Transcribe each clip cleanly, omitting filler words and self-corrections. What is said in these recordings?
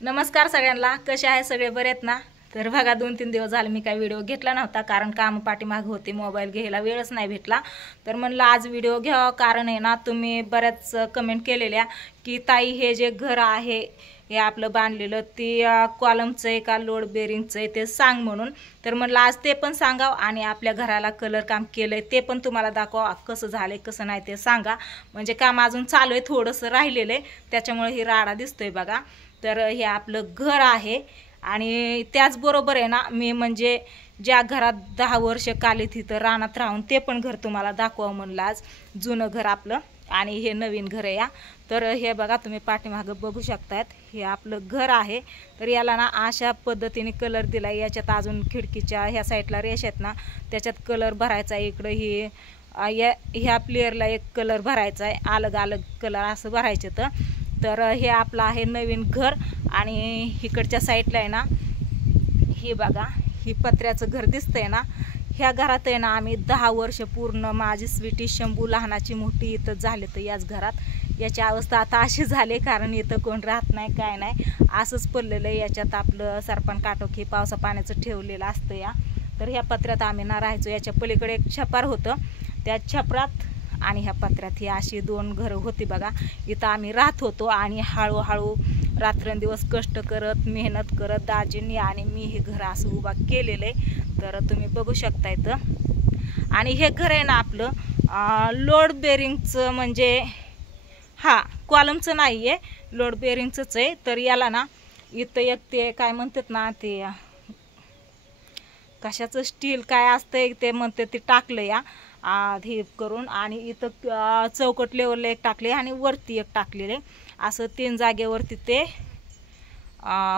नमस्कार सगळ्यांना, कसे आहे सगळे, बरे आहेत ना? तर बघा 2-3 दिवस झाले मी काही व्हिडिओ घेतला नव्हता, कारण काम पाठीमाग होते, मोबाईल घ्यायला वेळच नाही भेटला. तर म्हणलं आज व्हिडिओ घ्यावा, कारण आहे ना तुम्ही बऱ्याच कमेंट केलेल्या की ताई हे जे घर आहे हे आपलं बांधलेलं ती कॉलमचं आहे का लोड बेरिंगचं आहे ते सांग म्हणून. तर म्हणलं आज ते पण सांगाव आणि आपल्या घराला कलर काम केलंय ते पण तुम्हाला दाखवा, कसं झालंय कसं नाही ते सांगा. म्हणजे काम अजून चालू आहे, थोडंसं राहिलेलं आहे, त्याच्यामुळे ही राडा दिसतोय बघा. तर हे आपलं घर आहे आणि त्याचबरोबर आहे ना मी म्हणजे ज्या घरात 10 वर्ष काले तिथं रानात राहून ते पण घर तुम्हाला दाखवा म्हणलं आज. जुनं घर आपलं आणि हे नवीन घर आहे या. तर हे बघा तुम्ही पाठीमागं बघू शकतात, हे आपलं घर आहे. तर याला ना अशा पद्धतीने कलर दिला. याच्यात अजून खिडकीच्या ह्या साईडला रेष आहेत ना, त्याच्यात कलर भरायचा आहे. इकडं ही ह्या प्लेअरला एक कलर भरायचा आहे, अलग अलग कलर असं भरायचं. तर हे आपलं आहे नवीन घर. आणि इकडच्या साईडला आहे ना हे बघा, ही पत्र्याचं घर दिसतंय ना, ह्या घरात आहे ना आम्ही 10 वर्ष पूर्ण, माझी स्वीटी शंभू लहानाची मोठी इथं झाले. तर याच घरात याची अवस्था आता अशी झाली, कारण इथं कोण राहत नाही काय नाही, असंच पडलेलं आहे. याच्यात आपलं सरपण काटोखी पावसा पाण्याचं ठेवलेलं असतं या. तर ह्या पत्र्यात आम्ही ना राहायचो. याच्या पलीकडे एक छपार होतं, त्या छपरात आणि ह्या पत्र्यात ही अशी 2 घरं होती बघा. इथं आम्ही राहत होतो आणि हळूहळू रात्रंदिवस कष्ट करत मेहनत करत दाजींनी आणि मी हे घर असं उभा केलेलं आहे. तर तुम्ही बघू शकता इथं. आणि हे घर आहे ना आपलं लोड बेरिंगचं, म्हणजे हा कॉलमचं नाही आहे, लोड बेरिंगचंच आहे. तर याला ना इथं एक ते काय म्हणतात ना, ते कशाचं स्टील काय असतंय ते म्हणते ते टाकलं या हे करून. आणि इथं चौकट लेवलला एक टाकले आणि वरती एक टाकलेले, असं 3 जागेवरती ते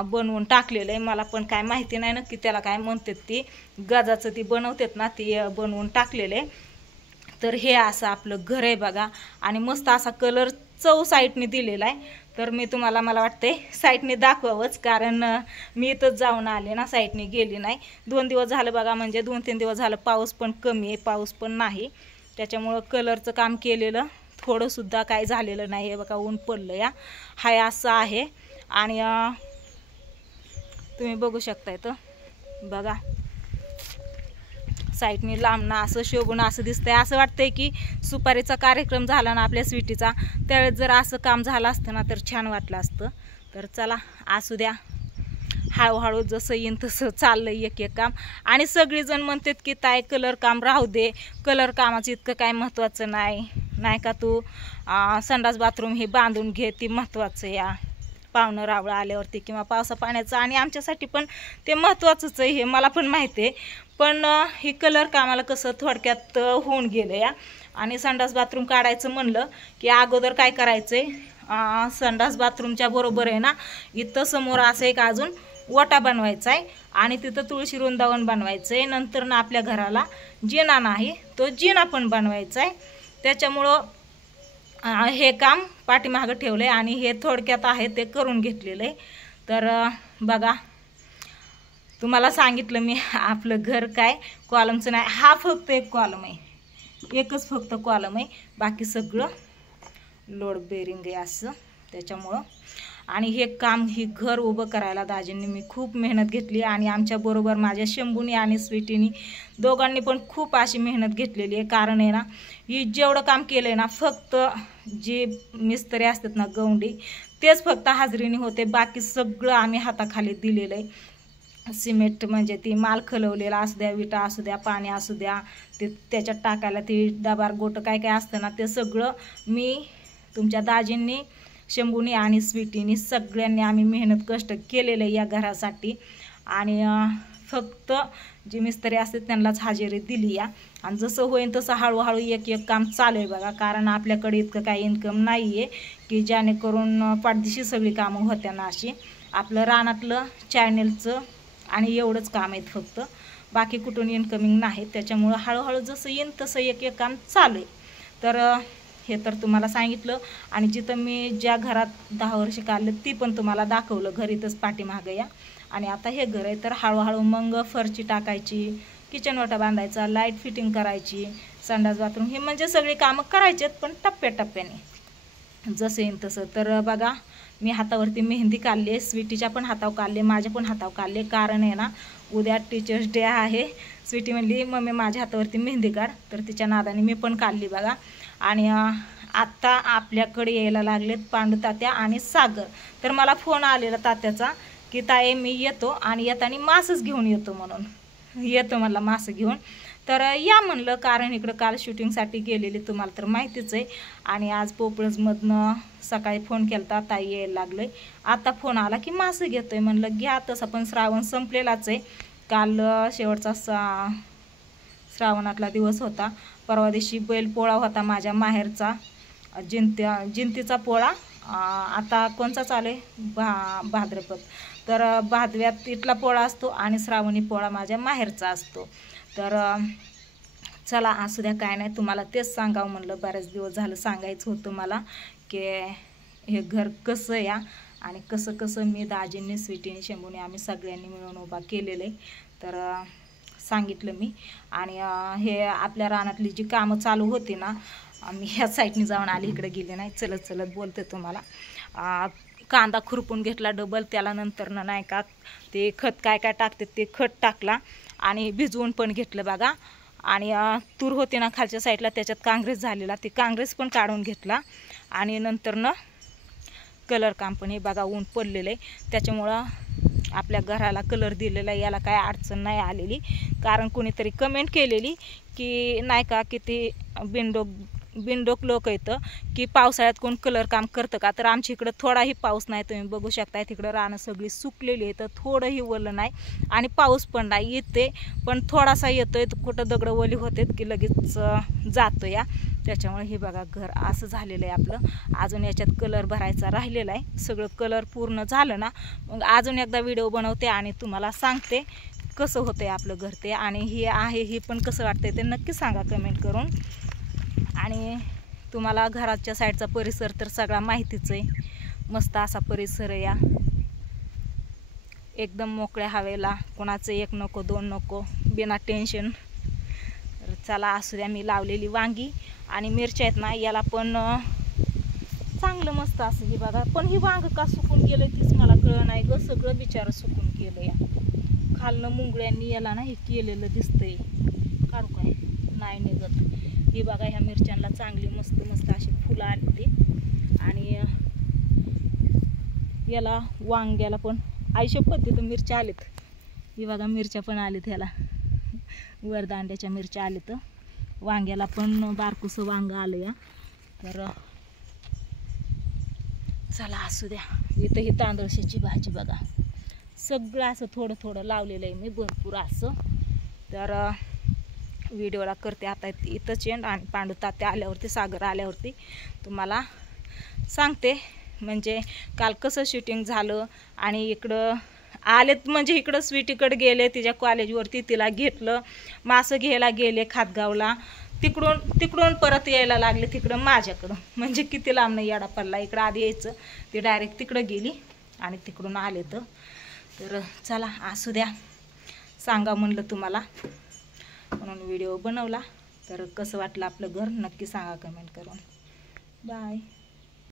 बनवून टाकलेलं आहे. मला पण काय माहिती नाही नक्की त्याला काय म्हणतात, ती गजाचं ती बनवतात ना ती बनवून टाकलेले. तर हे असं आपलं घर आहे बघा. आणि मस्त असा कलर चौ साईडने दिलेला आहे. तर मी तुम्हाला मला वाटते साईडने दाखवावंच, कारण मी इथंच जाऊन आले ना, साईडने गेली नाही. 2 दिवस झालं बघा, म्हणजे 2-3 दिवस झालं पाऊस पण कमी आहे, पाऊस पण नाही, त्याच्यामुळं कलरचं काम केलेलं थोडंसुद्धा काय झालेलं नाही. हे बघा ऊन पडलं या, हाय असं आहे. आणि तुम्ही बघू शकता इथं बघा साईडने लांबणं असं शोभून असं दिसतंय. असं वाटतंय की सुपारीचा कार्यक्रम झाला ना आपल्या स्वीटीचा, त्यावेळेस जर असं काम झालं असतं ना तर छान वाटलं असतं. तर चला असू द्या, हळूहळू जसं येईन तसं चाललंय एक एक काम. आणि सगळीजण म्हणतात की ताई कलर काम राहू दे, कलर कामाचं इतकं काय महत्त्वाचं नाही का, तू संडास बाथरूम हे बांधून घे, ती महत्त्वाचं या पाहुणं रावळं आल्यावरती किंवा पावसा पाण्याचं. आणि आमच्यासाठी पण ते महत्त्वाचंच आहे, हे मला पण माहिती आहे. पण ही कलर कामाला कसं थोडक्यात होऊन गेलं या. आणि संडास बाथरूम काढायचं म्हणलं की अगोदर काय करायचं आहे, संडास बाथरूमच्या बरोबर आहे ना इथं समोर असं एक अजून ओटा बनवायचा आहे आणि तिथं तुळशी वृंदावन बनवायचं आहे. नंतर ना आपल्या घराला जिना नाही, तो जिना पण बनवायचा आहे. त्याच्यामुळं हे काम पाठीमागं ठेवलं आहे आणि हे थोडक्यात आहे ते करून घेतलेलं आहे. तर बघा तुम्हाला सांगितलं मी, आपलं घर काय कॉलमचं नाही, हा फक्त एक कॉलम आहे, एकच फक्त कॉलम आहे, बाकी सगळं लोड बेरिंग आहे असं. त्याच्यामुळं आणि हे काम ही घर उभं करायला दाजींनी मी खूप मेहनत घेतली. आणि आमच्याबरोबर माझ्या शंभूनी आणि स्वीटीनी दोघांनी पण खूप अशी मेहनत घेतलेली आहे. कारण आहे ना ही जेवढं काम केलं आहे ना, फक्त जे मिस्त्री असतात ना गवंडी तेच फक्त हाजरीने होते, बाकी सगळं आम्ही हाताखाली दिलेलं आहे. सिमेंट म्हणजे ती माल खलवलेला असू द्या, विटा असू द्या, पाणी असू द्या, ते त्याच्यात टाकायला ती डबार गोटं काय काय असतं ना, ते सगळं मी तुमच्या दाजींनी शंभूनी आणि स्वीटीनी सगळ्यांनी आम्ही मेहनत कष्ट केलेलं आहे या घरासाठी. आणि फक्त जे मिस्त्री असतात त्यांनाच हजेरी दिली या. आणि जसं होईल तसं हळूहळू एक एक काम चालू आहे बघा, कारण आपल्याकडे इतकं काही इन्कम नाही आहे की जेणेकरून पाठदिशी सगळी कामं होत्या ना अशी. आपलं रानातलं चॅनलचं आणि एवढंच काम आहेत फक्त, बाकी कुठून इन्कमिंग नाही. त्याच्यामुळं हळूहळू जसं येईन तसं एक एक काम चालू आहे. तर हे तर तुम्हाला सांगितलं. आणि जिथं मी ज्या घरात 10 वर्ष काढलं ती पण तुम्हाला दाखवलं, घर इथंच पाठीमागं या. आणि आता हे घर आहे. तर हळूहळू मग फरची टाकायची, किचन ओटा बांधायचा, लाईट फिटिंग करायची, संडास बाथरूम, हे म्हणजे सगळी कामं करायची आहेत, पण टप्प्याटप्प्याने जसं येईन तसं. तर बघा मी हातावरती मेहंदी काढली आहे, स्वीटीच्या पण हातावर काढले, माझ्या पण हातावर काढले. कारण आहे ना उद्या टीचर्स डे आहे. स्वीटी म्हणली मम्मी माझ्या हातावरती मेहंदी काढ, तर तिच्या नादाने मी पण काढली बघा. आणि आत्ता आपल्याकडे यायला लागलेत पांडू तात्या आणि सागर. तर मला फोन आलेला तात्याचा की ताई मी येतो आणि येताना मासच घेऊन येतो, म्हणून येतो मला मास घेऊन. तर या म्हणलं, कारण इकडं काल शूटिंगसाठी गेलेली तुम्हाला तर माहितीच आहे. आणि आज पोपळजमधनं सकाळी फोन केला ताई यायला लागलं. आता फोन आला की मासं घेतोय. म्हणलं घ्या, तसं पण श्रावण संपलेलाच आहे. काल शेवटचा श्रावणातला दिवस होता. परवा दिवशी बैलपोळा होता माझ्या माहेरचा, जिंतीचा पोळा. आता कोणचा चालू आहे भाद्रपद. तर भादव्यात इथला पोळा असतो आणि श्रावणी पोळा माझ्या माहेरचा असतो. तर चला असू द्या, काय नाही, तुम्हाला तेच सांगावं म्हणलं. बरेच दिवस झालं सांगायचं होतं मला की हे घर कसं या आणि कसं कसं मी दाजींनी स्वीटीने शंभूने आम्ही सगळ्यांनी मिळून उभा केलेलं आहे. तर सांगितलं मी. आणि हे आपल्या रानातली जी कामं चालू होती ना, मी ह्या साईडनी जाऊन आली, इकडे गेले नाही, चलत चलत बोलते तुम्हाला. कांदा खुरपून घेतला डबल, त्याला नंतर नाही का ते खत काय काय टाकते ते खत टाकला आणि भिजवून पण घेतलं बघा. आणि तूर होते ना खालच्या साईडला, त्याच्यात काँग्रेस झालेला, ते काँग्रेस पण काढून घेतला. आणि नंतर ना कलर काम पण हे बघा ऊन पडलेलं आहे, त्याच्यामुळं आपल्या घराला कलर दिलेला आहे, याला काय अडचण नाही आलेली. कारण कोणीतरी कमेंट केलेली की नाही का किती बिनडोक लोक येतं की पावसाळ्यात कोण कलर काम करतं का. तर आमच्या इकडं थोडाही पाऊस नाही, तुम्ही बघू शकता. तिकडं रानं सगळी सुकलेली आहे, तर थोडंही ओलं नाही आणि पाऊस पण नाही. येते पण थोडासा येतोय, कुठं दगडं ओली होते की लगेच जातो या. त्याच्यामुळे हे बघा घर असं झालेलं आहे आपलं. अजून याच्यात कलर भरायचा राहिलेला आहे. सगळं कलर पूर्ण झालं ना मग अजून एकदा व्हिडिओ बनवते आणि तुम्हाला सांगते कसं होतंय आपलं घर ते. आणि हे आहे हे पण कसं वाटतंय ते नक्की सांगा कमेंट करून. आणि तुम्हाला घराच्या साईडचा परिसर तर सगळा माहितीच आहे. मस्त असा परिसर आहे या, एकदम मोकळ्या हवेला, कोणाचं एक नको दोन नको, बिना टेन्शन. तर चला असू द्या. मी लावलेली वांगी आणि मिरच्या आहेत ना, याला पण चांगलं मस्त असं हे बघा. पण ही वांग का सुकून गेलं तीच मला कळलं नाही ग. सगळं बिचारं सुकून गेलं या. खालनं मुंगळ्यांनी याला ना हे केलेलं दिसतंय. काढू काय नाही निघत. ही बघा ह्या मिरच्यांना चांगली मस्त मस्त अशी फुलं आली ते. आणि याला वांग्याला पण आयशा पद्धतीत मिरच्या आलीत. ही बघा मिरच्या पण आलीत ह्याला, वरदांड्याच्या मिरच्या आलीत. वांग्याला पण बारकुसं वांग आलं या. तर चला असू द्या. इथं ही तांदळशाची भाजी बघा, सगळं असं थोडं थोडं लावलेलं आहे मी, भरपूर असं. तर व्हिडिओला करते आता इथंच एंड. आणि पांडू तात्या आल्यावरती, सागर आल्यावरती तुम्हाला सांगते म्हणजे काल कसं शूटिंग झालं. आणि इकडं आलेत म्हणजे इकडं स्वीटीकडे गेले, तिच्या कॉलेजवरती तिला घेतलं, मासं घ्यायला गेले खातगावला, तिकडून परत यायला लागले तिकडं माझ्याकडं. म्हणजे किती लांब नाही येडा पडला. इकडं आधी यायचं, ती डायरेक्ट तिकडं गेली आणि तिकडून आले. तर चला असू द्या, सांगा म्हणलं तुम्हाला म्हणून व्हिडिओ बनवला. तर कसं वाटलं आपलं घर नक्की सांगा कमेंट करून. बाय.